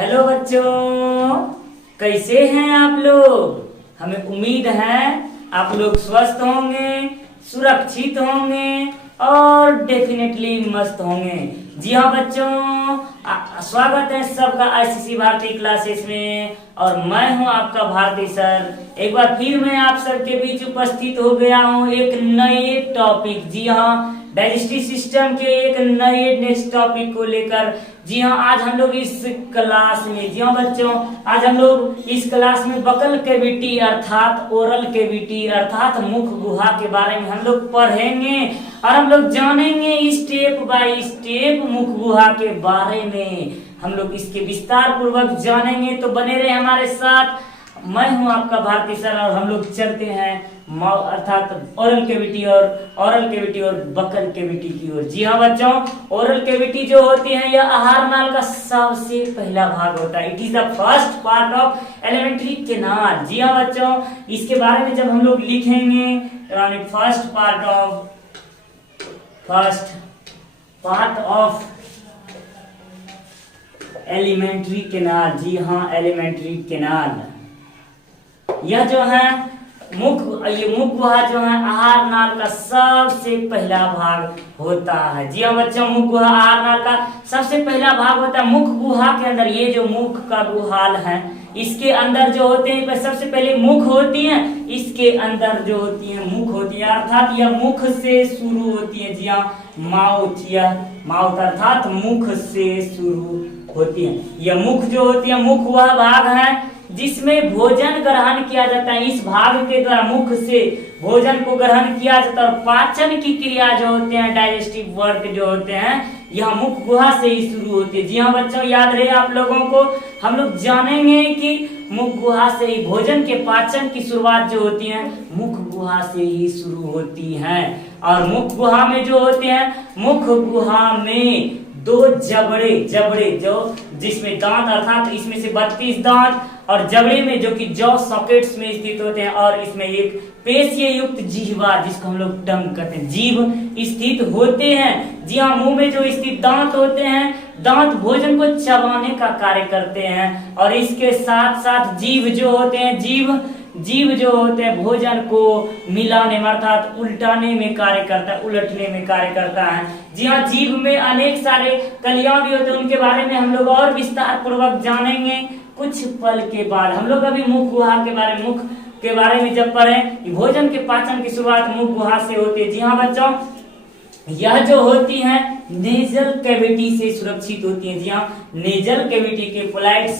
Hello बच्चों, कैसे हैं आप लोग। हमें उम्मीद है आप लोग स्वस्थ होंगे, सुरक्षित होंगे और डेफिनेटली मस्त होंगे। जी हाँ बच्चों, स्वागत है सबका आईसीसी भारती क्लासेस में और मैं हूं आपका भारती सर। एक बार फिर मैं आप सबके बीच उपस्थित हो गया हूं एक नए टॉपिक, जी हाँ डाइजेस्टिव सिस्टम के एक नए नेक्स्ट टॉपिक को लेकर। जी हाँ, आज हम लोग इस क्लास में, जी हाँ बच्चों, आज हम लोग इस क्लास में बकल कैविटी अर्थात ओरल कैविटी अर्थात मुख गुहा के बारे में हम लोग पढ़ेंगे और हम लोग जानेंगे स्टेप बाय स्टेप मुख गुहा के बारे में। हम लोग इसके विस्तार पूर्वक जानेंगे, तो बने रहे हमारे साथ। मैं हूं आपका भारती सर और हम लोग चलते हैं अर्थात ओरल कैविटी और बकल कैविटी की ओर। जी हाँ बच्चों, ओरल कैविटी जो होती है यह आहार नाल का सबसे पहला भाग होता है। It is the first part of elementary canal. जी हाँ बच्चों, इसके बारे में जब हम लोग लिखेंगे first part of elementary canal. जी हाँ, एलिमेंट्री कैनाल, यह जो है मुख गुहा जो है आहार नाल का सबसे पहला भाग होता है। जी हाँ बच्चों, मुख गुहा आहार नाल का सबसे पहला भाग होता है। मुख गुहा के अंदर ये जो मुख का गुहाल है, इसके अंदर जो होते हैं सबसे पहले मुख होती है, इसके अंदर जो होती है मुख होती है अर्थात यह मुख से शुरू होती है। जी हाँ, माउथ अर्थात मुख से शुरू होती है। यह मुख जो होती है, मुख वह भाग है जिसमें भोजन ग्रहण किया जाता है। इस भाग के द्वारा मुख से भोजन को ग्रहण किया जाता है और पाचन की क्रिया जो होते हैं, डाइजेस्टिव वर्क जो होते हैं, यह मुख गुहा से ही शुरू होती है। जी हाँ बच्चों, याद रहे आप लोगों को, हम लोग जानेंगे कि मुख गुहा से ही भोजन के पाचन की शुरुआत जो होती है मुख गुहा से ही शुरू होती है। और मुख गुहा में जो होते हैं, मुख गुहा में दो जबड़े जो जिसमें दांत अर्थात इसमें से 32 दांत और जबड़े में जो कि जॉ सॉकेट्स में स्थित होते हैं और इसमें एक पेशीय युक्त जिह्वा जिसको हम लोग टंग कहते हैं, जीभ स्थित होते हैं। जी हाँ, मुंह में जो स्थित दांत होते हैं, दांत भोजन को चबाने का कार्य करते हैं और इसके साथ साथ जीभ जो होते हैं, जीभ जो होते हैं भोजन को मिलाने में अर्थात उल्टाने में कार्य करता है, उलटने में कार्य करता है। जी हाँ, जीभ में अनेक सारे कलियां भी होते हैं, उनके बारे में हम लोग और विस्तार पूर्वक जानेंगे कुछ पल के बाद। हम लोग अभी मुख गुहा के बारे में जब पढ़ें, भोजन के पाचन की शुरुआत मुख गुहा से होती है। जी हाँ बच्चों, यह जो होती है नेजल कैविटी से सुरक्षित होती है। जी हाँ, नेजल कैविटी के प्लेट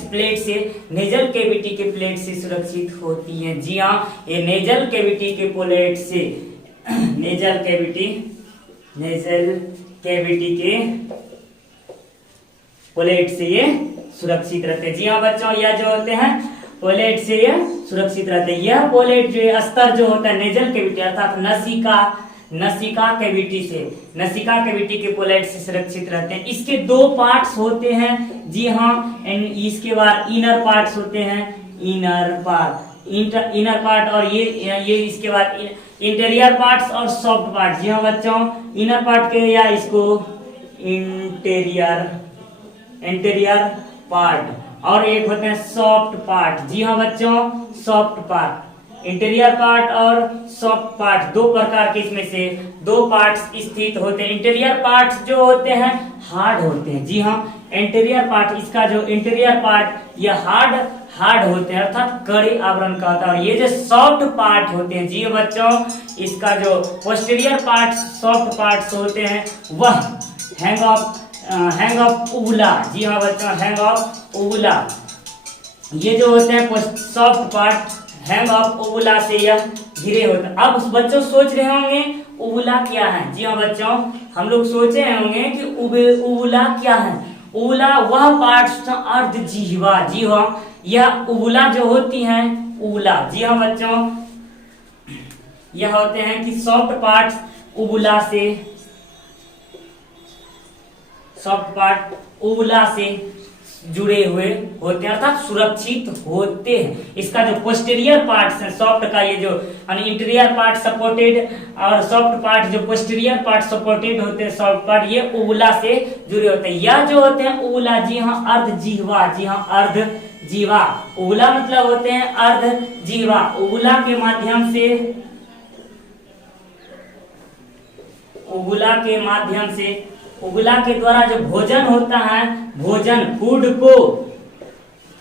से सुरक्षित होती है। जी हाँ, ये नेजल कैविटी के प्लेट से ये सुरक्षित रहते हैं। जी हाँ बच्चों, यह जो होते हैं प्लेट से ये सुरक्षित रहते हैं। यह प्लेट जो स्तर जो होता है नेजल कैविटी अर्थात नसिका कैविटी के प्लेट से सुरक्षित रहते हैं। इसके दो पार्ट्स होते हैं। जी हाँ, इसके बाद इनर पार्ट्स होते हैं, इनर पार्ट और ये इसके बाद इंटीरियर पार्ट्स और सॉफ्ट पार्ट। जी हाँ बच्चों, इनर पार्ट के या इसको इंटीरियर पार्ट और एक होते हैं सॉफ्ट पार्ट। जी हाँ बच्चों, सॉफ्ट पार्ट, इंटीरियर पार्ट और सॉफ्ट पार्ट, दो प्रकार के इसमें से दो पार्ट्स स्थित होते हैं। इंटीरियर पार्ट्स जो होते हैं हार्ड होते हैं। जी हाँ, इंटीरियर पार्ट, इसका जो इंटीरियर पार्ट यह हार्ड होते हैं अर्थात कड़े आवरण का होता है। और ये जो सॉफ्ट पार्ट होते हैं, जी बच्चों, इसका जो पोस्टीरियर पार्ट सॉफ्ट पार्ट्स होते हैं वह हैंग ऑफ उबुला। जी हाँ बच्चों, हैंग ऑफ उबुला, ये जो होते हैं सॉफ्ट पार्ट हैंग ऑफ उबुला से यह घिरे होते हैं। अब बच्चों सोच रहे होंगे उबुला क्या है। जी हाँ बच्चों, हम लोग सोचे होंगे कि उबुला क्या है। उबुला वह पार्ट अर्ध जिह्वा। जी हाँ, यह उबुला जो होती है उबुला, जी हाँ बच्चों, यह होते हैं कि सॉफ्ट पार्ट उबुला से जुड़े हुए होते हैं अर्थात सुरक्षित होते हैं। इसका जो पोस्टीरियर पार्ट्स है सॉफ्ट का, ये जो इंटीरियर पार्ट सपोर्टेड और सॉफ्ट पार्ट जो पोस्टीरियर पार्ट सपोर्टेड होते हैं, सॉफ्ट पार्ट ये उबुला से जुड़े होते हैं। यह जो होते हैं उबुला, जी हाँ अर्ध जीवा, जी हाँ अर्ध जीवा। उबुला मतलब होते हैं अर्ध जीवा। उबुला के माध्यम से, उबुला के माध्यम से, उबुला के द्वारा जो भोजन होता है, भोजन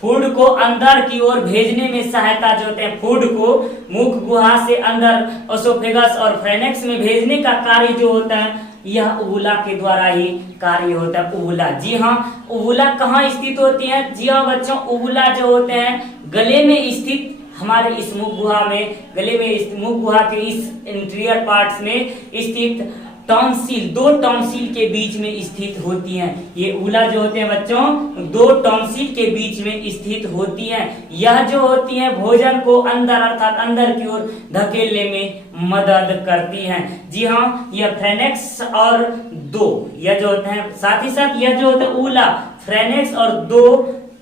फूड को अंदर की ओर भेजने में सहायता जो होते हैं, फूड को मुख गुहा से अंदर ओसोफेगस और फ्रेनेक्स में भेजने का कार्य जो होता है, यह उबुला के द्वारा ही कार्य होता है। उबुला, जी हाँ उबुला कहाँ स्थित होती है? जी हाँ बच्चों, उबुला जो होते हैं गले में स्थित, हमारे इस मुख गुहा में, गले में इस मुख गुहा के इस इंटीरियर पार्ट्स में स्थित टॉन्सिल, दो टॉन्सिल के बीच में स्थित होती हैं। ये उबुला जो होते हैं बच्चों दो टॉन्सिल के बीच में स्थित होती हैं। यह जो होती हैं भोजन को अंदर अर्थात अंदर की ओर धकेलने में मदद करती हैं। जी हाँ, यह फ्रेनेक्स और दो, यह जो होते हैं साथ ही साथ यह जो होता है उबुला फ्रेनेक्स और दो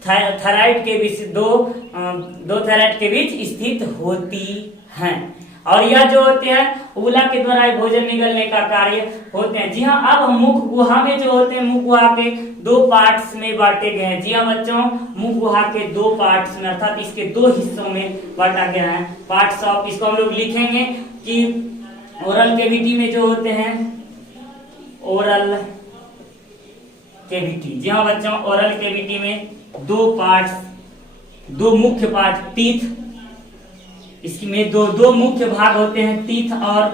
थायराइड के बीच, दो थायराइड के बीच स्थित होती हैं। और यह जो होते हैं उबुला के द्वारा भोजन निगलने का कार्य होते हैं। जी हाँ, अब हम मुख गुहा में जो होते हैं, मुख गुहा के दो पार्ट्स में बांटे गए हैं। जी हाँ बच्चों, मुख गुहा के दो पार्ट्स में अर्थात इसके दो हिस्सों में बांटा गया है। पार्ट्स ऑफ, इसको हम लोग लिखेंगे कि ओरल कैविटी में जो होते हैं, ओरल कैविटी, जी हाँ बच्चों ओरल कैविटी में दो पार्ट्स, दो मुख्य पार्ट, टीथ, इसमें दो मुख्य भाग होते हैं, टीथ और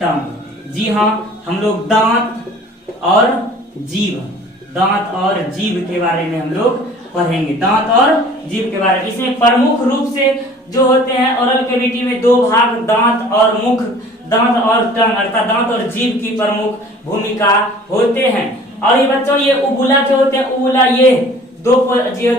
टंग। जी हाँ, हम लोग दांत और जीभ, दांत और जीभ के बारे में हम लोग पढ़ेंगे, दांत और जीभ के बारे में। इसमें प्रमुख रूप से जो होते हैं ओरल कैविटी में दो भाग, दांत और मुख, दांत और टंग अर्थात दांत और जीभ की प्रमुख भूमिका होते हैं। और ये बच्चों ये उबुला जो होते हैं, उबुला ये दो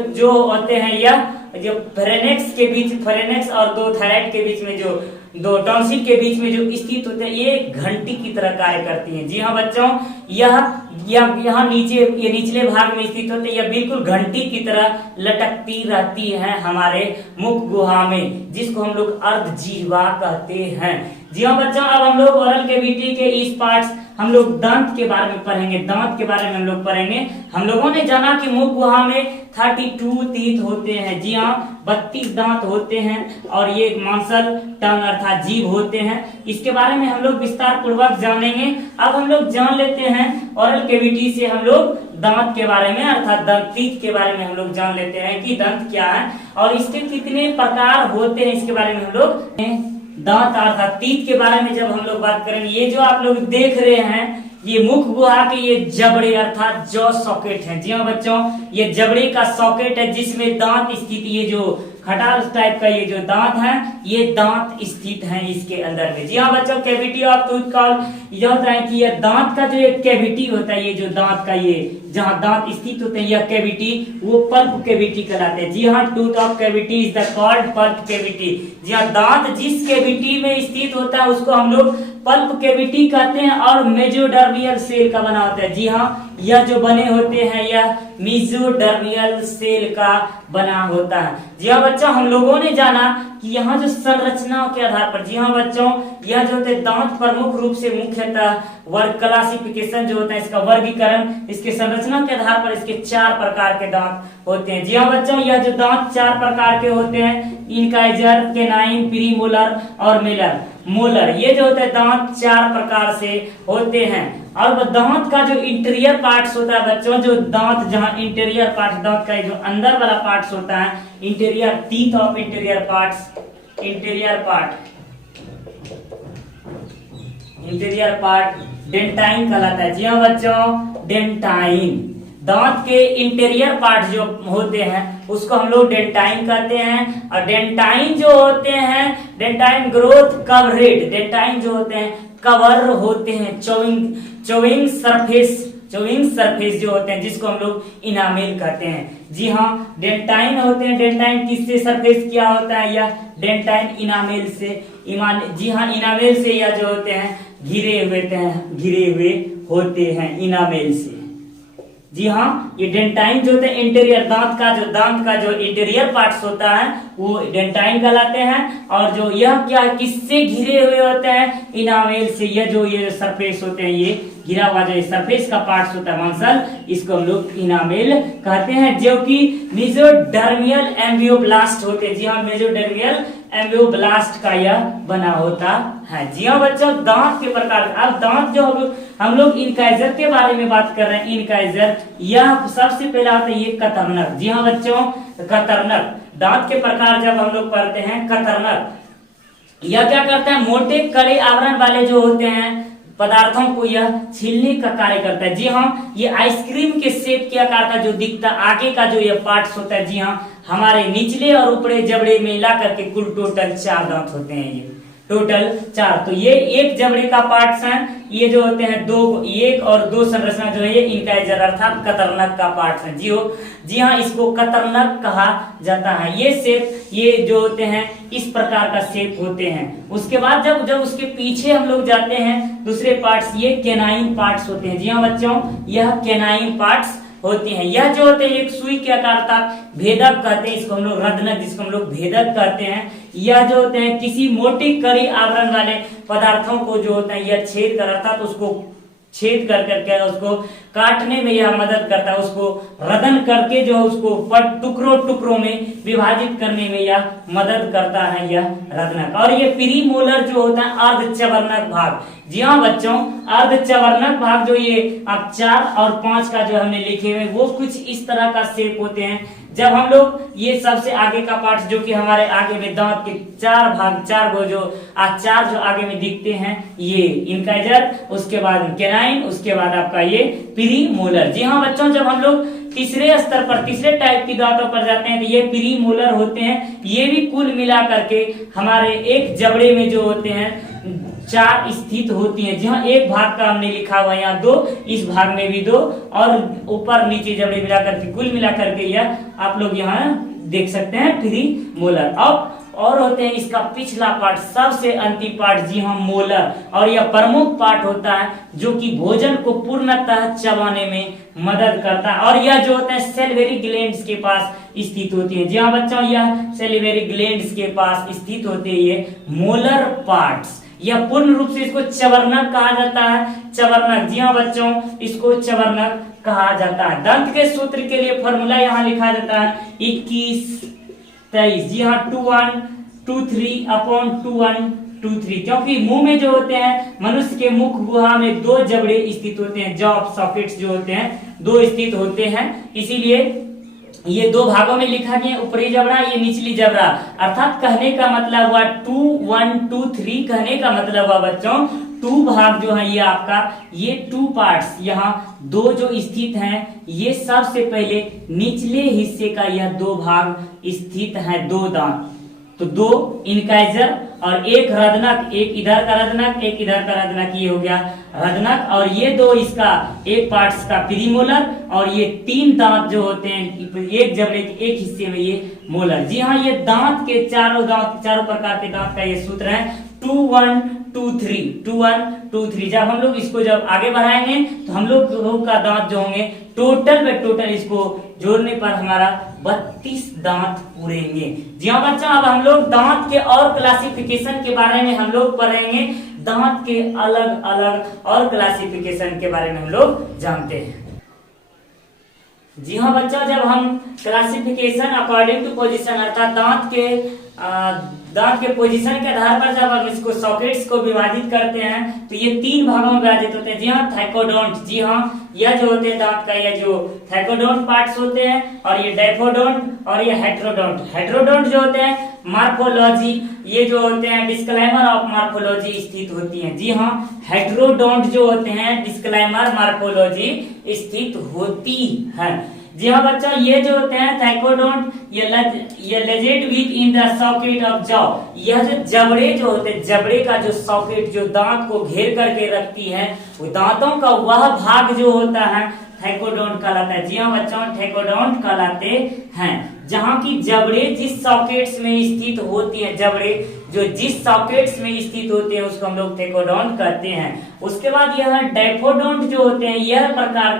जो होते हैं, यह जो फ्रेनेक्स के बीच, फ्रेनेक्स और दो थायराइड के बीच में जो दो टॉन्सिल के बीच में जो स्थित होते हैं, ये घंटी की तरह कार्य करती हैं। जी हाँ बच्चों, यहाँ नीचे, ये निचले भाग में स्थित होते हैं, यह बिल्कुल घंटी की तरह लटकती रहती है हमारे मुख गुहा में, जिसको हम लोग अर्धजीवा कहते हैं। जी हाँ बच्चों, अब हम लोग ओरल कैविटी के इस पार्ट्स, हम लोग दांत के बारे में पढ़ेंगे, दांत के बारे में हम लोग पढ़ेंगे। हम लोगों ने जाना कि मुख गुहा में 32 टीथ होते हैं। जी हाँ, 32 दांत होते हैं और ये मांसल, टंग अर्थात जीभ होते हैं। इसके बारे में हम लोग विस्तार पूर्वक जानेंगे। अब हम लोग जान लेते हैं ओरल कैविटी से, हम लोग दांत के बारे में अर्थात दंत, टीथ के बारे में हम लोग जान लेते हैं कि दंत क्या है और इसके कितने प्रकार होते हैं, इसके बारे में हम लोग दांत अर्थात टीथ के बारे में जब हम लोग बात करेंगे। ये जो आप लोग देख रहे हैं, ये मुख गुहा के ये जबड़े अर्थात जॉ सॉकेट है। जी हाँ बच्चों, ये जबड़े का सॉकेट है जिसमें दांत स्थित, ये जो खटाल टाइप का ये जो दांत है, ये दांत स्थित हैं इसके अंदर में। जी हाँ बच्चों, कैविटी ऑफ टूथ का यह होता है कि यह दांत का जो एक कैविटी होता है, ये जो दांत का ये जहाँ दांत स्थित होते हैं, यह कैविटी वो पल्प कैविटी कहलाते हैं। जी हाँ, tooth of cavity is the called pulp cavity. जी हाँ, दांत जिस कैविटी में स्थित होता है उसको हम लोग पल्प कैविटी कहते हैं और मेसोडर्मियल सेल का बना होता है। जी हाँ, यह जो बने होते हैं यह मेसोडर्मियल सेल का बना होता है। जी हाँ बच्चों, हम लोगों ने जाना कि यहाँ जो संरचनाओं के आधार पर, जी हाँ बच्चों, यह जो होते हैं दांत प्रमुख रूप से मुख्यतः वर्ग क्लासिफिकेशन जो होता है, इसका वर्गीकरण, इसके संरचना के आधार पर इसके 4 प्रकार के दांत होते हैं। जी हाँ बच्चों, यह जो दांत 4 प्रकार के होते हैं, इनकाइजर, केनाइन, प्रीमोलर और मोलर, ये जो होते हैं दांत 4 प्रकार से होते हैं। और दांत का जो इंटीरियर पार्ट्स होता है बच्चों, जो दांत जहां इंटीरियर पार्ट, दांत का जो अंदर वाला पार्ट्स होता है, interior, teeth of interior parts, interior part dentine कहलाता है। जी हाँ बच्चों, डेंटाइन, दांत के इंटीरियर पार्ट जो होते हैं उसको हम लोग डेंटाइन कहते हैं। और डेंटाइन जो होते हैं, डेंटाइन ग्रोथ कवरेड, डेंटाइन जो होते हैं कवर होते हैं, चोविंग सरफेस जो होते हैं, जिसको हम लोग इनामेल कहते हैं। जी हाँ, डेंटाइन होते हैं, डेंटाइन किससे सरफेस किया होता है, यह डेंटाइन इनामेल से, जी हाँ इनामेल से, यह जो होते हैं घिरे हुए होते हैं इनामेल से। जी हाँ, ये डेंटाइन जो होते हैं इंटीरियर दांत का जो इंटीरियर पार्ट्स होता है वो डेंटाइन कहलाते हैं। और जो यह क्या किससे घिरे हुए होते हैं, इनामेल से। ये सरफेस होते हैं, ये घिरा हुआ जो सरफेस का पार्ट्स होता है मांसल, इसको हम लोग इनामेल कहते हैं, जो कि मेसोडर्मियल एम्बियोब्लास्ट होते हैं। जी हाँ, मेसोडर्मियल एम्बियोब्लास्ट का यह बना होता है। जी हाँ बच्चों, दांत के प्रकार। अब दांत जो हम लोग इनकाइजर के बारे में बात कर रहे हैं। इनकाइजर यह सबसे पहला होता है ये कतरनक। जी हाँ बच्चों, कतरनक दांत के प्रकार जब हम लोग पढ़ते हैं, कतरनक यह क्या करता है, मोटे कड़े आवरण वाले जो होते हैं पदार्थों को यह छीलने का कार्य करता है। जी हाँ, ये आइसक्रीम के शेप के आकार का जो दिखता आगे का जो ये पार्ट्स होता है। जी हाँ, हमारे निचले और ऊपरी जबड़े में मिला करके कुल टोटल 4 दांत होते हैं, ये टोटल 4। तो ये एक जबड़े का पार्ट्स हैं, ये जो होते हैं 1 और 2 संरचना जो है ये इनकाइजर अर्थात कतरनक का पार्ट्स हैं। जी हाँ, इसको कतरनक कहा जाता है। ये शेप ये जो होते हैं इस प्रकार का शेप होते हैं। उसके बाद जब उसके पीछे हम लोग जाते हैं दूसरे पार्ट्स, ये कैनाइन पार्ट्स होते हैं। जी हाँ बच्चों, यह कैनाइन पार्ट्स होते हैं। यह जो होते हैं एक सुई के आकार का भेदक कहते हैं इसको हम लोग, रदनक जिसको हम लोग भेदक कहते हैं। यह जो होते हैं किसी मोटी कड़ी आवरण वाले पदार्थों को जो होता है यह छेद कर अर्थात उसको छेद कर करके उसको काटने में यह मदद करता है। उसको रदन करके जो उसको टुकड़ों में विभाजित करने में यह मदद करता है यह रदनक। और ये प्रीमोलर जो होता है अर्धचवर्णक भाग। जी हाँ बच्चों, अर्धचवर्णक भाग जो ये आप 4 और 5 का जो हमने लिखे हुए वो कुछ इस तरह का शेप होते हैं। जब हम लोग ये सबसे आगे का पार्ट जो कि हमारे आगे में दांत के 4 वो जो 4 जो आगे में दिखते हैं ये इनकाइजर, उसके बाद कैनाइन, उसके बाद आपका ये प्रीमोलर। जी हाँ बच्चों, जब हम लोग तीसरे स्तर पर तीसरे टाइप की दांतों पर जाते हैं तो ये प्रीमोलर होते हैं। ये भी कुल मिला करके हमारे एक जबड़े में जो होते हैं 4 स्थित होती हैं। जहाँ एक भाग का हमने लिखा हुआ यहाँ 2, इस भाग में भी 2 और ऊपर नीचे जबड़े मिलाकर के कुल मिलाकर के यह आप लोग यहाँ देख सकते हैं प्रीमोलर। अब और होते हैं इसका पिछला पार्ट, सबसे अंतिम पार्ट, जी हाँ मोलर। और यह प्रमुख पार्ट होता है जो कि भोजन को पूर्णतः चबाने में मदद करता है। और यह जो होते हैं सेलिवरी ग्लैंड्स के पास स्थित होती है। जी हाँ बच्चों, यह सेलिवरी ग्लैंड्स के पास स्थित होते हैं ये मोलर पार्ट्स। यह पूर्ण रूप से इसको चवर्णक कहा जाता है, चवर्णक। जी हाँ बच्चों, इसको चवर्णक कहा जाता है। दंत के सूत्र के लिए फॉर्मूला यहाँ लिखा जाता है 21-23। जी हाँ, 21-23/21-23, क्योंकि मुंह में जो होते हैं मनुष्य के मुख गुहा में 2 जबड़े स्थित होते हैं, जॉ सॉकेट्स जो होते हैं 2 स्थित होते हैं। इसीलिए ये 2 भागों में लिखा गया, ऊपरी जबड़ा ये निचली जबड़ा। अर्थात कहने का मतलब हुआ 2, 1, 2, 3 कहने का मतलब हुआ बच्चों 2 भाग जो है ये आपका ये 2 पार्ट्स यहाँ 2 जो स्थित हैं ये सबसे पहले निचले हिस्से का यह 2 भाग स्थित है, 2 दांत। तो 2 इनकाइजर और एक रदनक, एक इधर का रदनक एक इधर का रदनक, ये हो गया रदनक। और ये 2 इसका एक पार्ट्स का प्रीमोलर और ये 3 दांत जो होते हैं एक जबड़े के एक हिस्से में ये मोलर। जी हाँ, ये दांत के चारों प्रकार के दांत का ये सूत्र है 2, 1, 2, 3, 2, 1, 2, 3। जब हम लोग इसको जब आगे बढ़ाएंगे तो हम लोग का दांत जो होंगे टोटल इसको जोड़ने पर हमारा 32 दांत पूरेंगे। जी हाँ बच्चों, अब हम लोग दांत के और क्लासिफिकेशन के बारे में हम लोग पढ़ेंगे। दांत के अलग अलग और क्लासिफिकेशन के बारे में हम लोग जानते हैं। जी हाँ बच्चों, जब हम क्लासिफिकेशन अकॉर्डिंग टू पोजीशन अर्थात दांत के पोजीशन के आधार पर जब हम इसको सॉकेट्स को विभाजित करते हैं तो ये 3 भागों में विभाजित होते हैं। जी हाँ, थाइकोडोंट। जी हाँ, यह जो होते हैं दांत का यह जो थाइकोडोंट पार्ट्स होते हैं और ये डाइफोडोंट और ये हेट्रोडोंट। हेट्रोडोंट जो होते हैं मार्फोलॉजी, ये जो होते हैं डिस्क्लेमर ऑफ मार्फोलॉजी स्थित होती हैं। जी हाँ, हेट्रोडोंट जो होते हैं डिस्क्लेमर मार्फोलॉजी स्थित होती है। जी हाँ बच्चों, ये जो होते हैं थाइकोडोंट ये lodged within the socket of jaw. यह जो जबड़े जो होते हैं, जबड़े का जो सॉकेट जो दांत को घेर करके रखती है वो दांतों का वह भाग जो होता है थाइकोडोंट कहलाता है। जी हाँ बच्चों, थाइकोडोंट कहलाते हैं। जहाँ की जबड़े जिस सॉकेट्स में स्थित होती हैं, जबड़े जो जिस सॉकेट्स में स्थित होते हैं उसको हम लोग टेकोडोंट कहते हैं। उसके बाद यह डाइफोडोंट जो होते हैं,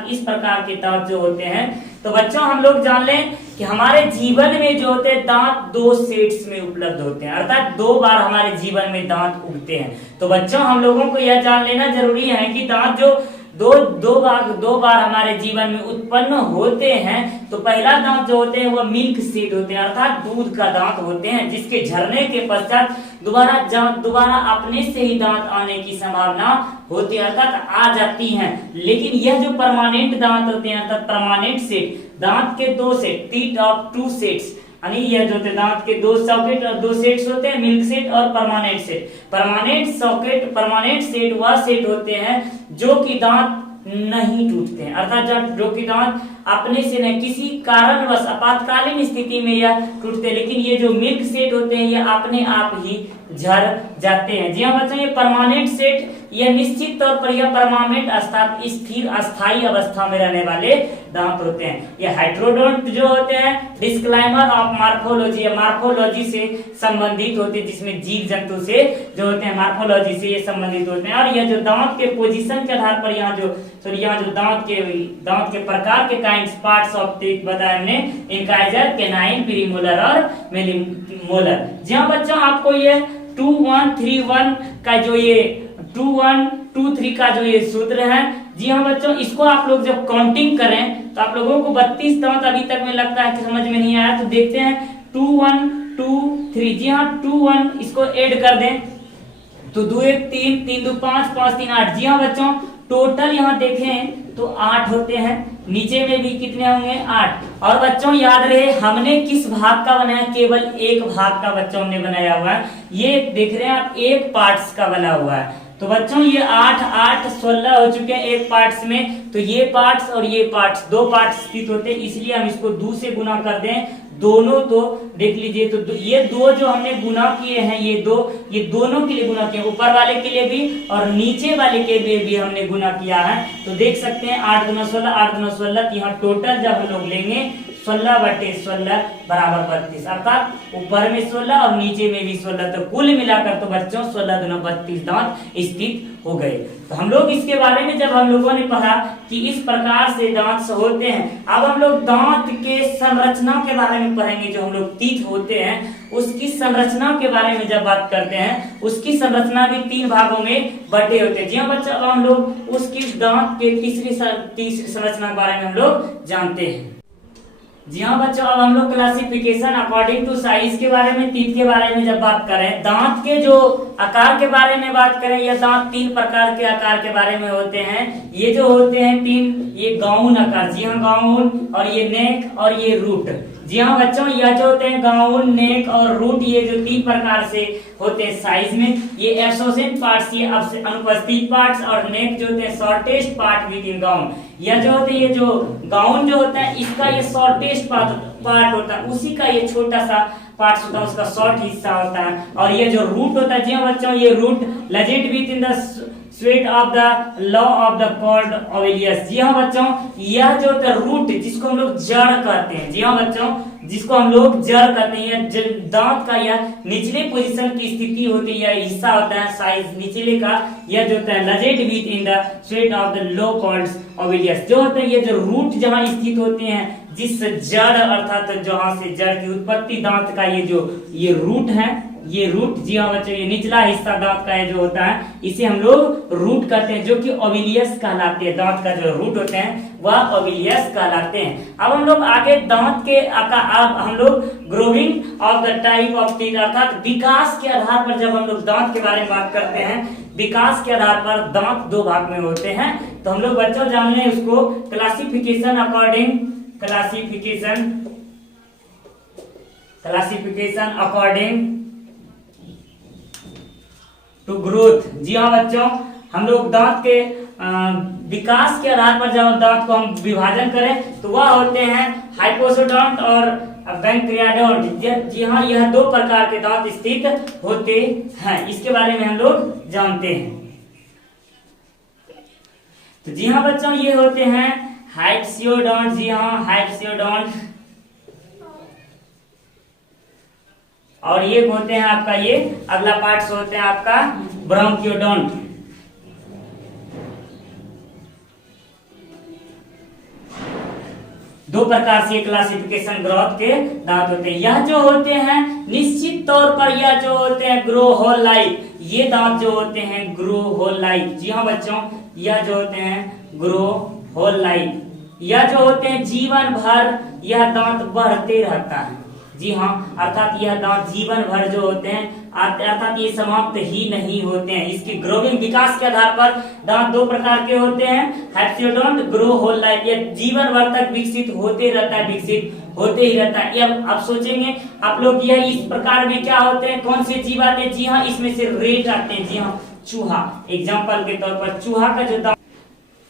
इस प्रकार के दांत जो होते हैं। तो बच्चों हम लोग जान लें कि हमारे जीवन में जो होते हैं दांत 2 सेट्स में उपलब्ध होते हैं, अर्थात 2 बार हमारे जीवन में दांत उगते हैं। तो बच्चों हम लोगों को यह जान लेना जरूरी है कि दांत जो दो बार हमारे जीवन में उत्पन्न होते हैं। तो पहला दांत जो होते हैं वह मिल्क सेट होते हैं, अर्थात दूध का दांत होते हैं, जिसके झरने के पश्चात दोबारा अपने से ही दांत आने की संभावना होती है, अर्थात आ जाती हैं। लेकिन यह जो परमानेंट दांत होते हैं, अर्थात परमानेंट सेट, दांत के 2 सेट, टीथ ऑफ 2 सेट्स, यानी यह जो होते दांत के 2 सॉकेट और 2 सेट्स होते हैं, मिल्क सेट और परमानेंट सेट। परमानेंट सेट वह सेट होते हैं जो कि दांत नहीं टूटते हैं, अर्थात जो कि दांत अपने से न किसी कारणवश आपातकालीन स्थिति में यह टूटते हैं। लेकिन ये जो मिल्क सेट होते हैं ये अपने आप ही झड़ जाते हैं। जी हाँ बच्चों, ये परमानेंट सेट यह निश्चित तौर पर यह परमानेंट स्थिर अस्थायी अवस्था में रहने वाले दांत होते हैं। ये हाइड्रोडोंट जो होते हैं डिस्क्लाइमर ऑफ मार्फोलॉजी, मार्फोलॉजी से संबंधित होते हैं, जिसमें जीव जंतु से जो होते हैं मार्फोलॉजी से ये संबंधित होते हैं। और यह जो दांत के पोजीशन के आधार पर यहाँ जो दांत के प्रकार के काइंड्स पार्ट्स ऑफ टीथ बताया हमने, इंकाइजर, केनाइन, प्रीमोलर और मेलिमोलर। जी हाँ बच्चों, आपको ये 2131 का जो ये 2123 का जो ये सूत्र है, जी हाँ बच्चों, इसको आप लोग जब काउंटिंग करें तो आप लोगों को 32 दांत अभी तक में लगता है कि समझ में नहीं आया। तो देखते हैं 2123, जी हाँ 21 इसको ऐड कर दें तो 2 1 3 3 2 5 5 3 8। जी हाँ बच्चों, टोटल यहाँ देखें तो 8 होते हैं, नीचे में भी कितने होंगे 8। और बच्चों याद रहे हमने किस भाग का बनाया, केवल एक भाग का बच्चों हमने बनाया हुआ है। ये देख रहे हैं आप, एक पार्ट्स का बना हुआ है। तो बच्चों ये 8 8 16 हो चुके हैं एक पार्ट्स में। तो ये पार्ट्स और ये पार्ट्स, 2 पार्ट्स स्थित होते हैं, इसलिए हम इसको 2 से गुना कर दें दोनों। तो देख लीजिए, तो ये 2 जो हमने गुना किए हैं, ये दोनों के लिए गुना किए, ऊपर वाले के लिए भी और नीचे वाले के लिए भी हमने गुना किया है। तो देख सकते हैं 8 दूना 16, 8 दूना 16, यहाँ टोटल जब हम लोग लेंगे 16/16 बराबर 32, अर्थात ऊपर में 16 और नीचे में भी 16, तो कुल मिलाकर तो बच्चों 16 दूना 32 दांत स्थित हो गए। तो हम लोग इसके बारे में जब हम लोगों ने पढ़ा कि इस प्रकार से दांत होते हैं, अब हम लोग दांत के संरचना के बारे में पढ़ेंगे। जो हम लोग टीथ होते हैं उसकी संरचना के बारे में जब बात करते हैं, उसकी संरचना भी 3 भागों में बटे होते हैं। जी हाँ बच्चों, अब हम लोग उसकी दांत के तीसरी संरचना के बारे में हम लोग जानते हैं। जी हाँ बच्चों, अब हम लोग क्लासिफिकेशन अकॉर्डिंग टू साइज के बारे में, टीथ के बारे में जब बात करें, दांत के जो आकार के बारे में बात करें, यह दांत 3 प्रकार के आकार के बारे में होते हैं। ये जो होते हैं 3, ये गाउन आकार, जी हाँ गाउन, और ये नेक और ये रूट। जी हाँ बच्चों, यह जो होते हैं गाउन, नेक और रूट, ये जो 3 प्रकार से होते हैं साइज में। ये एब्सेंट पार्ट्स, ये अनुपस्थित पार्ट्स, और नेक जो होते हैं shortest part with in gown. यह जो होते हैं, ये जो गाउन जो होता है इसका ये शॉर्टेस्ट पार्ट होता है, उसी का ये छोटा सा पार्ट होता है, उसका शॉर्ट हिस्सा होता है। और ये जो रूट होता है, जी हाँ बच्चों, ये root lodged within the socket of the jaw of the called alveolus. जी हाँ बच्चों, यह जो होता है रूट, जिसको हम लोग जड़ कहते हैं, जी हाँ बच्चों, जिसको हम लोग जड़ कहते हैं, दांत का यह निचले पोजीशन की स्थिति होती है, हिस्सा होता है साइज निचले का, यह जो होता है lodged within the socket of the jaw called alveolus. जो होते हैं ये जो रूट जहां स्थित होते हैं, जिस जड़ अर्थात जहां से जड़ की उत्पत्ति दांत का ये रूट है, ये रूट, जी हाँ बच्चों, ये निचला हिस्सा दांत का जो होता है इसे हम लोग रूट कहते हैं, जो कि ओविलियस कहलाते हैं। दांत का जो रूट होते हैं वह ओविलियस कहलाते हैं। अब हम लोग आगे दांत के अब हम लोग growing of the type of teeth, अर्थात विकास के आधार पर जब हम लोग दांत के बारे में बात करते हैं, विकास के आधार पर दांत 2 भाग में होते हैं। तो हम लोग बच्चों जान लें उसको क्लासिफिकेशन अकॉर्डिंग टू ग्रोथ। जी हाँ बच्चों, हम लोग दांत के विकास के आधार पर जब दांत को हम विभाजन करें तो वह होते हैं हाइपोसोडोंट और बैंक्रियाडोंट। जी हाँ, यह 2 प्रकार के दांत स्थित होते हैं, इसके बारे में हम लोग जानते हैं। तो जी हाँ बच्चों, ये होते हैं हाइप्सियोडोंट। जी हाँ, हाइप्सियोडोंट और ये होते हैं आपका, ये अगला पार्ट होते हैं आपका ब्रोंकियोडोंट। दो प्रकार से क्लासिफिकेशन ग्रोथ के दांत होते हैं। यह जो होते हैं निश्चित तौर पर यह जो होते हैं ग्रो होल लाइफ, ये दांत जो होते हैं ग्रो होल लाइफ। जी हाँ बच्चों, यह जो होते हैं ग्रो होल लाइफ, यह जो होते हैं जीवन भर यह दांत बढ़ते रहता है। जी हाँ, अर्थात यह दांत जीवन भर जो होते हैं अर्थात ये समाप्त ही नहीं होते हैं। इसकी ग्रोविंग विकास के आधार पर दांत दो प्रकार के होते हैं, हैप्सियोडोंट, ग्रो होल लाइफ। यह जीवन भर तक विकसित होते रहता है, विकसित होते ही रहता है। अब आप सोचेंगे आप लोग यह इस प्रकार में क्या होते हैं, कौन से जीव आते हैं? जी हाँ, इसमें से रेट आते हैं। जी हाँ, चूहा एग्जाम्पल के तौर पर, चूहा का जो दांत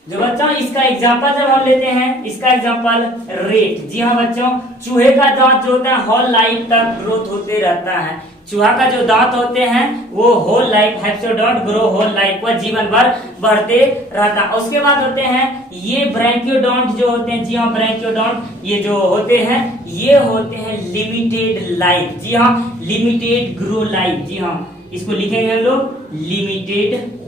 जो बच्चों इसका एग्जांपल जब हम लेते हैं, इसका एग्जांपल रेट। जी हाँ बच्चों, चूहे का दांत जो होता है होल लाइफ तक ग्रोथ होते रहता है। चूहा का जो दांत होते हैं वो whole life, hypsodont, grow whole life, वह जीवन भर बढ़ते रहता है। उसके बाद होते हैं ये ब्रैंकियोडोंट जो होते हैं। जी हाँ, ब्रैंकियोडोंट ये जो होते हैं ये होते हैं लिमिटेड लाइफ। जी हाँ, लिमिटेड ग्रो लाइफ। जी हाँ, इसको लिखेंगे हम लोग limited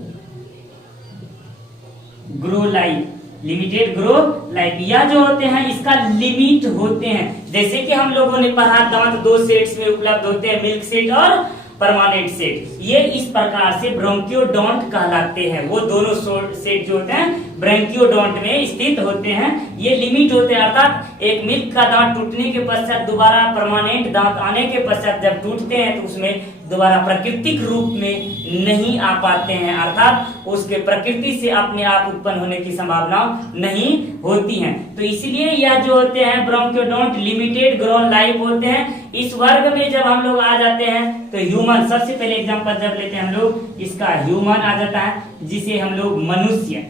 grow life, limited grow life. यह जो होते हैं इसका लिमिट होते हैं। जैसे कि हम लोगों ने पढ़ा दांत दो सेट्स में उपलब्ध होते हैं, मिल्क सेट और परमानेंट सेट। ये इस प्रकार से ब्रोंकियोडोंट कहलाते हैं। वो दोनों सेट जो होते हैं ब्रोंकियोडोंट में स्थित होते हैं। ये लिमिट होते हैं, अर्थात एक मिल्क का दांत टूटने के पश्चात दोबारा परमानेंट दांत आने के पश्चात जब टूटते हैं तो उसमें दोबारा प्राकृतिक रूप में नहीं आ पाते हैं, अर्थात उसके प्रकृति से अपने आप उत्पन्न होने की संभावना नहीं होती है। तो इसलिए यह जो होते हैं ब्रोंकियोडोंट लिमिटेड ग्रो लाइफ होते हैं। इस वर्ग में जब हम लोग आ जाते हैं तो ह्यूमन, सबसे पहले एग्जांपल जब लेते हैं हम लोग इसका ह्यूमन आ जाता है, जिसे हम लोग मनुष्य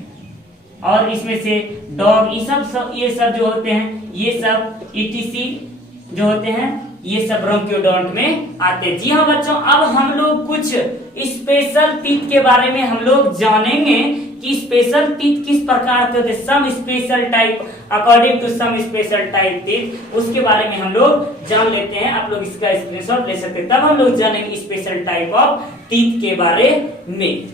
और इसमें से डॉग, ये सब जो होते हैं ये सब ईटीसी जो होते हैं ये सब ब्रोंकियोडोंट में आते हैं। जी हाँ बच्चों, अब हम लोग कुछ स्पेशल टीथ के बारे में हम लोग जानेंगे कि स्पेशल टीथ किस प्रकार के होते हैं। Some special type, according to some special type teeth, उसके बारे में हम लोग जान लेते हैं। आप लोग इसका स्क्रीनशॉट ले सकते हैं, तब हम लोग जानेंगे स्पेशल टाइप ऑफ टीथ के बारे में।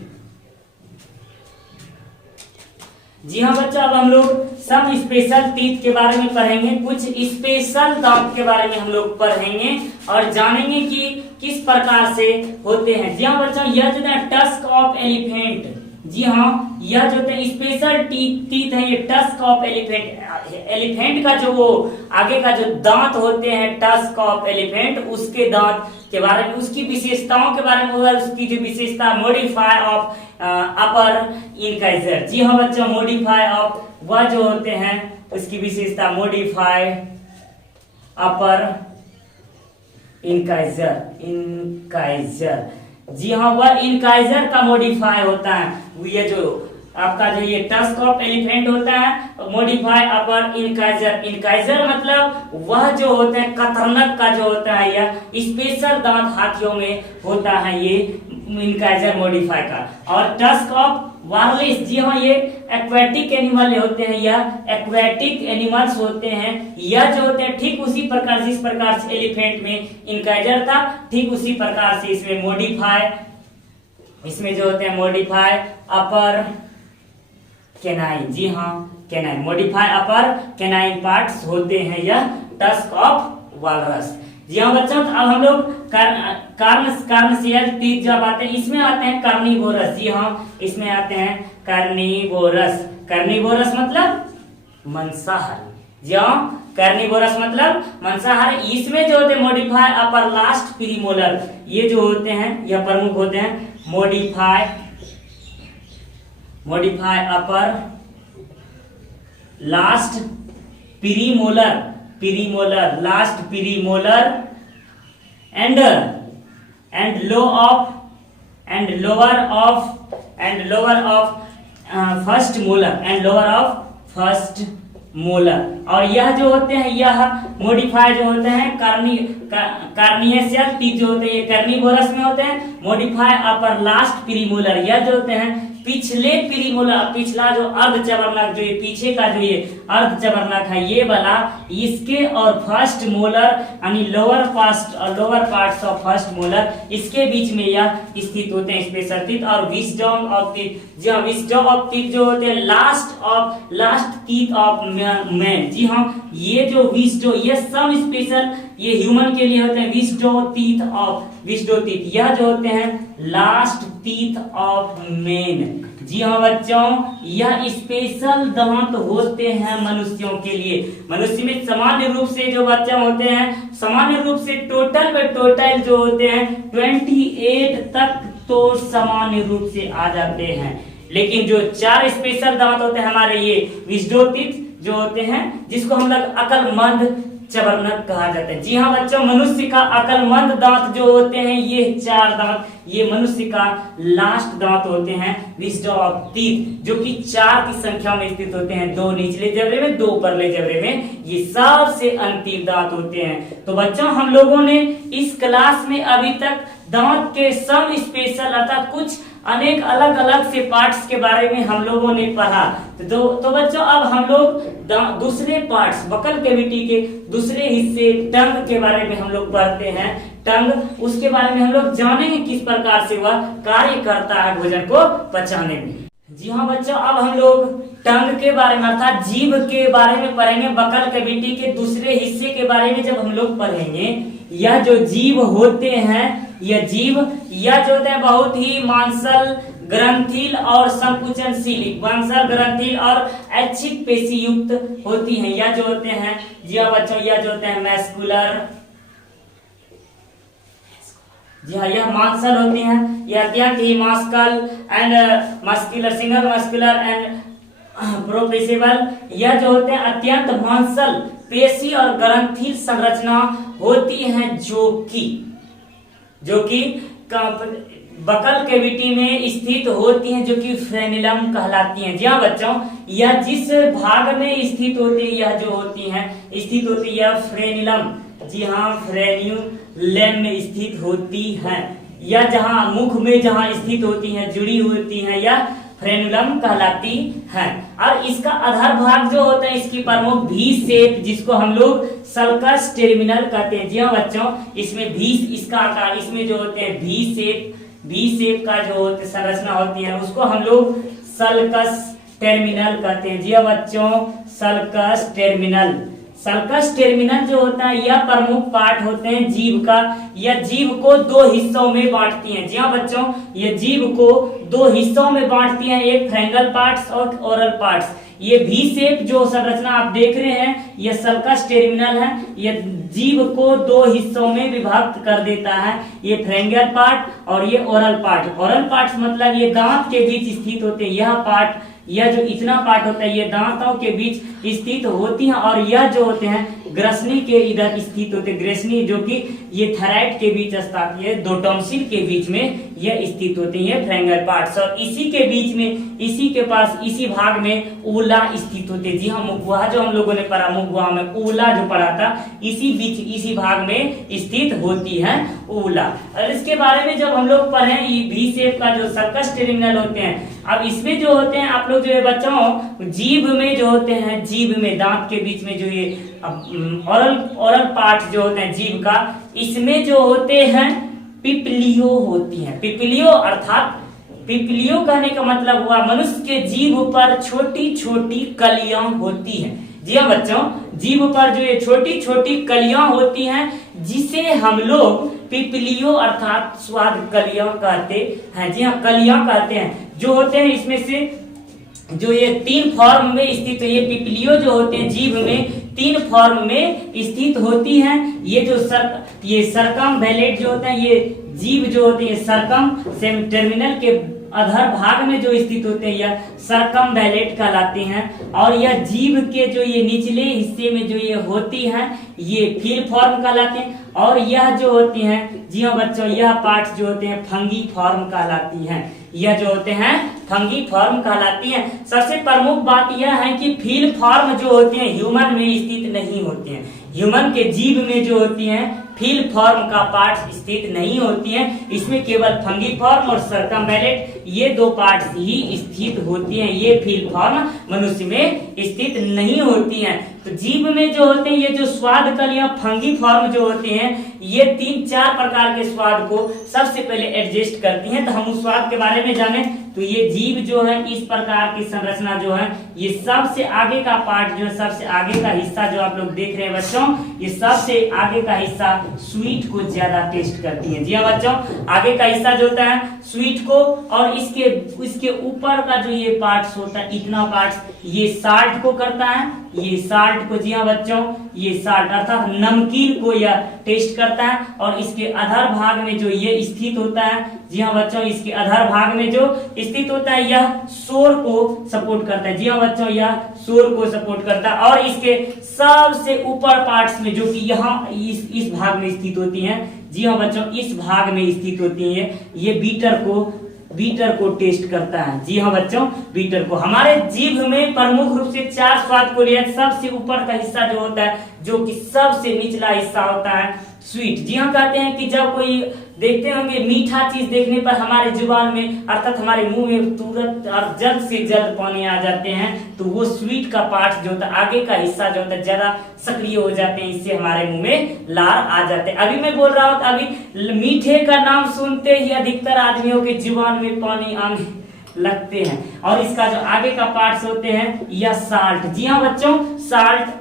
जी हाँ बच्चों, अब हम लोग सब स्पेशल टीथ के बारे में पढ़ेंगे, कुछ स्पेशल दांत के बारे में हम लोग पढ़ेंगे और जानेंगे कि किस प्रकार से होते हैं। जी हाँ बच्चों, यह जो है टस्क ऑफ एलिफेंट। जी हाँ, यह जो है स्पेशल टीथ है, ये टस्क ऑफ एलिफेंट। एलिफेंट का जो वो आगे का जो दांत होते हैं टस्क ऑफ एलिफेंट, उसके दांत के बारे में, उसकी विशेषताओं के बारे में, उसकी जो विशेषता मॉडिफाई ऑफ अपर इनकाइजर। जी हाँ बच्चों, मॉडिफाई ऑफ, वह जो होते हैं उसकी विशेषता मॉडिफाई अपर इनकाइजर। जी हाँ, वह इनकाइजर का मॉडिफाई होता है। ये जो आपका जो ये टस्क ऑफ एलिफेंट होता है, मॉडिफाई अपर इनकाइजर। इनकाइजर मतलब वह जो होते हैं कतरनक का जो होता है, यह स्पेशल दांत हाथियों में होता है, ये इनकाइजर मॉडिफाई का। और टस्क ऑफ वायरलेस, जी हाँ, ये एक्वेटिक एनिमल होते हैं, यह एक्वेटिक एनिमल्स होते हैं। यह जो होते हैं ठीक उसी प्रकार, जिस प्रकार से एलिफेंट में इनकाइजर था, ठीक उसी प्रकार से इसमें मॉडिफाई, इसमें जो होते हैं मॉडिफाई अपर कैनाइन। जी हाँ, कैनाइन, मॉडिफाई अपर कैनाइन पार्ट्स होते हैं यह टस्क ऑफ वालरस। जी हाँ बच्चों, अब हम लोग कार्नशियल टीथ जब आते हैं, इसमें आते हैं कार्निवोरस। जी हाँ, इसमें आते हैं कार्निवोरस। कार्निवोरस मतलब मांसाहारी। जी हाँ, कार्निवोरस मतलब मांसाहारी। इसमें जो होते हैं मॉडिफाई अपर लास्ट प्रीमोलर, ये जो होते हैं यह प्रमुख होते हैं। Modify upper last premolar, last premolar and lower of first molar और यह जो होते हैं यह मॉडिफाई जो होते हैं कार्नियसियल टीथ जो होते हैं ये कार्निवोरस में होते हैं। मॉडिफाई अपर लास्ट प्रीमोलर, यह जो होते हैं पिछले प्रीमोलर, पिछला जो अर्ध चबरनक जो ये पीछे का जो ये अर्ध चबरनक है ये वाला, इसके और फर्स्ट मोलर यानी lower parts of first molar इसके बीच में यह स्थित होते हैं स्पेशल टीथ। और विस्डम ऑफ टीथ, जी हाँ विस्डम ऑफ टीथ जो होते हैं लास्ट टीथ ऑफ मैन, जी हाँ ये जो विस्डो ये सब स्पेशल ये ह्यूमन के लिए होते हैं। विस्डो टीथ यह जो होते हैं लास्ट टीथ ऑफ मेन, जी हाँ बच्चों यह स्पेशल दांत होते हैं मनुष्यों के लिए। मनुष्य में सामान्य रूप से जो बच्चे होते हैं सामान्य रूप से टोटल जो होते हैं 28 तक तो सामान्य रूप से आ जाते हैं, लेकिन जो 4 स्पेशल दांत होते हैं हमारे ये विस्डो टीथ जो होते हैं जिसको हम लोग अकलमंद चबरनक कहा जाता है। जी हाँ बच्चों मनुष्य का अकलमंद दांत जो होते हैं ये 4 दांत ये मनुष्य का लास्ट दांत होते हैं विस्डम ऑफ टीथ, जो कि 4 की संख्या में स्थित होते हैं, 2 निचले जबड़े में 2 ऊपरले जबड़े में, ये सबसे अंतिम दांत होते हैं। तो बच्चों हम लोगों ने इस क्लास में अभी तक दांत के सम स्पेशल अर्थात कुछ अनेक अलग अलग से पार्ट्स के बारे में हम लोगों ने पढ़ा। तो बच्चों अब हम लोग दूसरे पार्ट्स बकल कैविटी के दूसरे हिस्से टंग के बारे में हम लोग पढ़ते हैं। टंग उसके बारे में हम लोग जानेंगे किस प्रकार से वह कार्य करता है भोजन को पचाने में। जी हाँ बच्चों अब हम लोग टंग के बारे में अर्थात जीभ के बारे में पढ़ेंगे। बकल कैविटी के दूसरे हिस्से के बारे में जब हम लोग पढ़ेंगे, यह जो जीभ होते हैं यह जो होते हैं बहुत ही मांसल ग्रंथिल और संकुचनशील मांसल ग्रंथिल और ऐच्छिक पेशी युक्त होती हैं। यह जो होते हैं जी हाँ बच्चों यह जो होते हैं मैस्कुलर, जी हाँ यह मांसल होती हैं, यह अत्यंत ही muscle and muscular single muscular and protrusible, यह जो होते हैं अत्यंत मांसल पेशी और ग्रंथिल संरचना होती हैं जो कि बकल कैविटी में स्थित होती हैं, जो कि फ्रेनिलम कहलाती हैं। जी हाँ बच्चों यह जिस भाग में स्थित होती है यह जो होती हैं स्थित होती है फ्रेनिलम, जी हाँ फ्रेन्यूलम में स्थित होती है। यह जहाँ मुख में जहाँ स्थित होती हैं जुड़ी होती हैं यह फ्रेनुलम कहलाती है। और इसका आधार भाग जो होता है इसकी प्रमुख भी शेप जिसको हम लोग सल्कस टर्मिनल कहते हैं। जी हाँ बच्चों इसमें भी इसका आकार इसमें जो होते हैं भी शेप का जो होते संरचना होती है उसको हम लोग सल्कस टर्मिनल कहते हैं। जी हाँ बच्चों सल्कस टर्मिनल जो होता है यह प्रमुख पार्ट होते हैं जीभ का। यह जीभ को 2 हिस्सों में बांटती हैं। जी हाँ बच्चों यह जीभ को 2 हिस्सों में बांटती हैं, एक फ्रेंगल पार्ट्स और ओरल पार्ट्स। ये भी शेप जो संरचना आप देख रहे हैं यह सल्कस टर्मिनल है। यह जीभ को 2 हिस्सों में विभक्त कर देता है, ये फ्रेंगल पार्ट और ये ओरल पार्ट। ओरल पार्ट्स मतलब ये दांत के बीच स्थित होते हैं। यह पार्ट यह जो इतना पार्ट होता है ये दांतों के बीच स्थित होती हैं और यह जो होते हैं ग्रसनी के इधर स्थित होते हैं। ग्रसनी जो कि ये थायराइड के बीच स्थित है, 2 टॉन्सिल के बीच में यह स्थित होते हैं फ्रेंगल पार्ट्स। और इसी के बीच में इसी के पास इसी भाग में ऊला स्थित होते हैं। जी हाँ मुखगुहा जो हम लोगों ने पढ़ा मुखगुहा में ऊला जो पढ़ा था इसी भाग में स्थित होती है ऊला। और इसके बारे में जब हम लोग पढ़े ये भी शेप का जो सल्कस टर्मिनल होते हैं, अब इसमें जो होते हैं आप लोग जो है बच्चों जीभ में जो होते हैं जीभ में दांत के बीच में जो ये ओरल पार्ट जो होते हैं जीभ का इसमें जो होते हैं पिपलियो होती हैं। पिपलियो कहने का मतलब हुआ मनुष्य के जीभ पर छोटी छोटी कलियां होती हैं। जी हाँ बच्चों जीभ पर जो ये छोटी छोटी कलियां होती हैं जिसे हम लोग पिपलियो अर्थात स्वाद कलियां कहते हैं। जी हाँ कलियां कहते हैं जो होते हैं इसमें से जो ये 3 फॉर्म में स्थित है। ये पिपलियो जो होते हैं जीभ में 3 फॉर्म में स्थित होती हैं। ये जो सरकमवेलेट जो होते हैं ये जीभ जो होते हैं सरकम टर्मिनल के अधर भाग में जो स्थित होते हैं यह सरकमवेलेट कहलाते हैं। और यह जीभ के जो ये निचले हिस्से में जो ये होती हैं ये फील फॉर्म कहलाते हैं। और यह जो होती हैं, जी हाँ बच्चों, यह पार्ट्स जो होते हैं फंगी फॉर्म कहलाती हैं। यह जो होते हैं फंगी फॉर्म कहलाती हैं। सबसे प्रमुख बात यह है कि फील फॉर्म जो होते हैं ह्यूमन में स्थित नहीं होते हैं। ह्यूमन के जीव में जो होती हैं फील फॉर्म का पार्ट स्थित नहीं होती हैं। इसमें केवल फंगी फॉर्म और सर्कमवैलेंट ये दो पार्ट्स ही स्थित होती हैं। ये फील फॉर्म मनुष्य में स्थित नहीं होती हैं। तो जीव में जो होते हैं ये जो स्वाद कल या फंगी फॉर्म जो होते हैं ये 3-4 प्रकार के स्वाद को सबसे पहले एडजस्ट करती हैं। तो हम उस स्वाद के बारे में जाने तो ये जीव जो है इस प्रकार की संरचना जो है, ये सबसे आगे का पार्ट जो है, सबसे आगे का हिस्सा जो आप लोग देख रहे हैं बच्चों, ये सबसे आगे का हिस्सा स्वीट को ज्यादा टेस्ट करती है। जी हाँ बच्चों, आगे का हिस्सा जो होता है स्वीट को, और इसके ऊपर का जो ये पार्ट्स होता है, इतना पार्ट्स ये साल्ट को करता है। ये साल्ट को, जी हाँ बच्चों, ये साल्ट अर्थात नमकीन को यह टेस्ट करता है। और इसके अधर भाग में जो ये स्थित होता है, जी हाँ बच्चों, इसके अधर भाग में जो स्थित होता है यह शोर को सपोर्ट करता है। जी हाँ बच्चों, यह शोर को सपोर्ट करता है। और इसके सबसे ऊपर पार्ट्स में जो कि यहाँ इस भाग में स्थित होती हैं, जी हाँ बच्चों, इस भाग में स्थित होती है, ये बीटर को टेस्ट करता है। जी हाँ बच्चों, बीटर को। हमारे जीभ में प्रमुख रूप से 4 स्वाद को लिया। सबसे ऊपर का हिस्सा जो होता है, जो कि सबसे निचला हिस्सा होता है स्वीट। जी हाँ, कहते हैं कि जब कोई देखते होंगे मीठा चीज देखने पर हमारे जुबान में अर्थात हमारे मुंह में तुरंत और जल्द से जल्द पानी आ जाते हैं, तो वो स्वीट का पार्ट जो होता है, आगे का हिस्सा जो होता है, ज्यादा सक्रिय हो जाते हैं। इससे हमारे मुंह में लार आ जाते हैं। अभी मैं बोल रहा हूँ, अभी मीठे का नाम सुनते ही अधिकतर आदमियों के जुबान में पानी आने लगते हैं। और इसका जो आगे का पार्ट्स होते हैं यह साल्ट। जी हाँ बच्चों, साल्ट।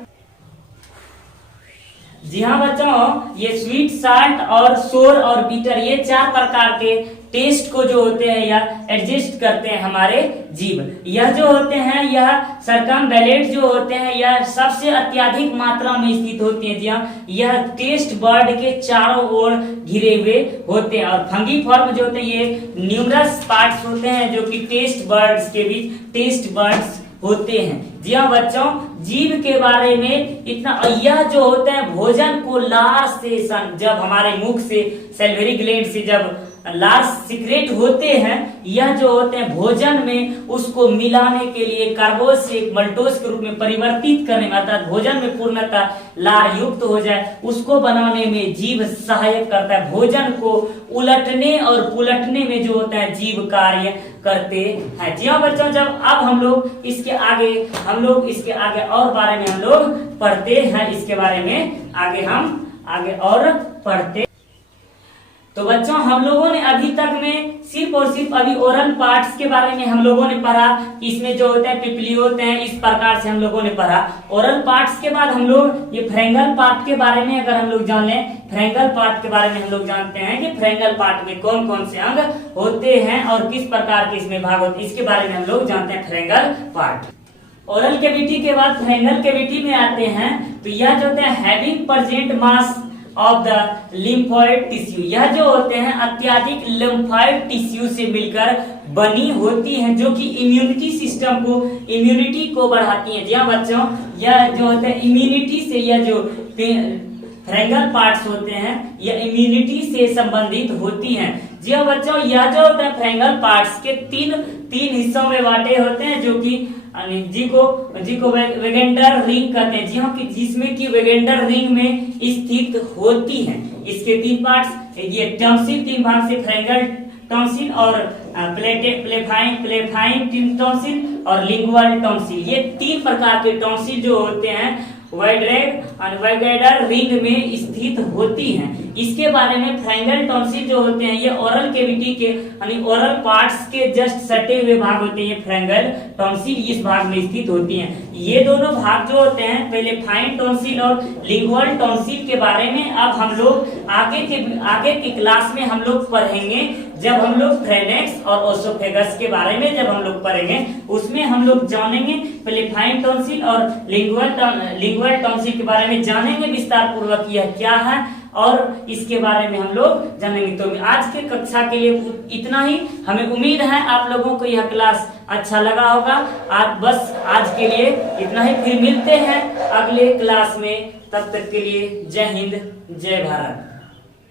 जी हाँ बच्चों, ये स्वीट, साल्ट और सोर और बीटर, ये 4 प्रकार के टेस्ट को जो होते हैं या एडजस्ट करते हैं हमारे जीभ। यह जो होते हैं, यह सर्कमवैलेंट जो होते हैं, यह सबसे अत्यधिक मात्रा में स्थित होती है। जी हाँ, यह टेस्ट बर्ड के चारों ओर घिरे हुए होते हैं। और फंगी फॉर्म जो होते हैं ये न्यूमरस पार्ट्स होते हैं जो कि टेस्ट बर्ड्स के बीच टेस्ट बर्ड्स होते हैं। जी हाँ बच्चों, जीभ के बारे में इतना। यह जो होते हैं भोजन को लार से जब हमारे मुख से सैलिवरी ग्लैंड से जब लार सिक्रेट होते हैं, यह जो होते हैं भोजन में उसको मिलाने के लिए कार्बोज से मल्टोज के रूप में परिवर्तित करने में, अर्थात भोजन में पूर्णतः लार युक्त हो जाए, उसको बनाने में जीभ सहायक करता है। भोजन को उलटने और पुलटने में जो होता है जीभ कार्य करते हैं। जी हाँ बच्चों, जब अब हम लोग इसके आगे और बारे में हम लोग पढ़ते हैं, इसके बारे में आगे और पढ़ते। तो बच्चों, हम लोगों ने अभी तक में सिर्फ और सिर्फ अभी ओरल पार्ट्स के बारे में हम लोगों ने पढ़ा। इसमें जो होते हैं पिपली होते हैं, इस प्रकार से हम लोगों ने पढ़ा ओरल पार्ट्स के बाद हम लोग ये फ्रेंगल पार्ट के बारे में अगर हम लोग जान लें, फ्रेंगल पार्ट के बारे में हम लोग जानते हैं कि फ्रेंगल पार्ट में कौन कौन से अंग होते हैं और किस प्रकार के इसमें भाग होते हैं, इसके बारे में हम लोग जानते हैं फ्रेंगल पार्ट। ओरल कैविटी के बाद फ्रेंगल कैविटी में आते हैं। तो यह जो होते हैं having present mass of the lymphoid tissue, यह जो होते हैं अत्यधिक लिम्फोइड टिश्यू से मिलकर बनी होती हैं, जो कि इम्यूनिटी को बढ़ाती हैं। जी हाँ बच्चों, यह जो होते हैं इम्यूनिटी से, यह जो फ्रेंगल पार्ट्स होते हैं यह इम्यूनिटी से संबंधित होती हैं। जी हाँ बच्चों, यह जो होता है फ्रेंगल पार्ट्स के तीन हिस्सों में बांटे होते हैं, जो कि जी को वेगेंडर रिंग कहते हैं। जी हाँ, कि जिसमें कि वेगेंडर रिंग में स्थित होती हैं। इसके 3 पार्ट्स, ये टॉन्सिल 3 भाग से फ्रेंगल टॉन्सिल और प्लेफाइन टॉन्सिल और लिंगुअल टॉन्सिल, ये 3 प्रकार के टॉन्सिल जो होते हैं वेगेंडर रिंग में स्थित होती हैं। इसके बारे में फ्रेंगल टॉन्सिल जो होते हैं ये ओरल कैविटी के यानी ओरल पार्ट्स के जस्ट सटे हुए भाग होते हैं। ये फ्रेंगल टॉन्सिल इस भाग में स्थित होती हैं। ये दोनों भाग जो होते हैं, पहले फाइन टॉन्सिल और लिंगुअल टॉन्सिल के बारे में अब हम लोग आगे के क्लास में हम लोग पढ़ेंगे। जब हम लोग फ्रेनेक्स और ओसोफेगस के बारे में जब हम लोग पढ़ेंगे, उसमें हम लोग जानेंगे पहले फाइन टॉन्सिल और लिंगुअल टॉन्सिल के बारे में जानेंगे विस्तार पूर्वक यह क्या है, और इसके बारे में हम लोग जानेंगे। तो आज के कक्षा के लिए इतना ही। हमें उम्मीद है आप लोगों को यह क्लास अच्छा लगा होगा। बस आज के लिए इतना ही, फिर मिलते हैं अगले क्लास में। तब तक के लिए जय हिंद जय भारत।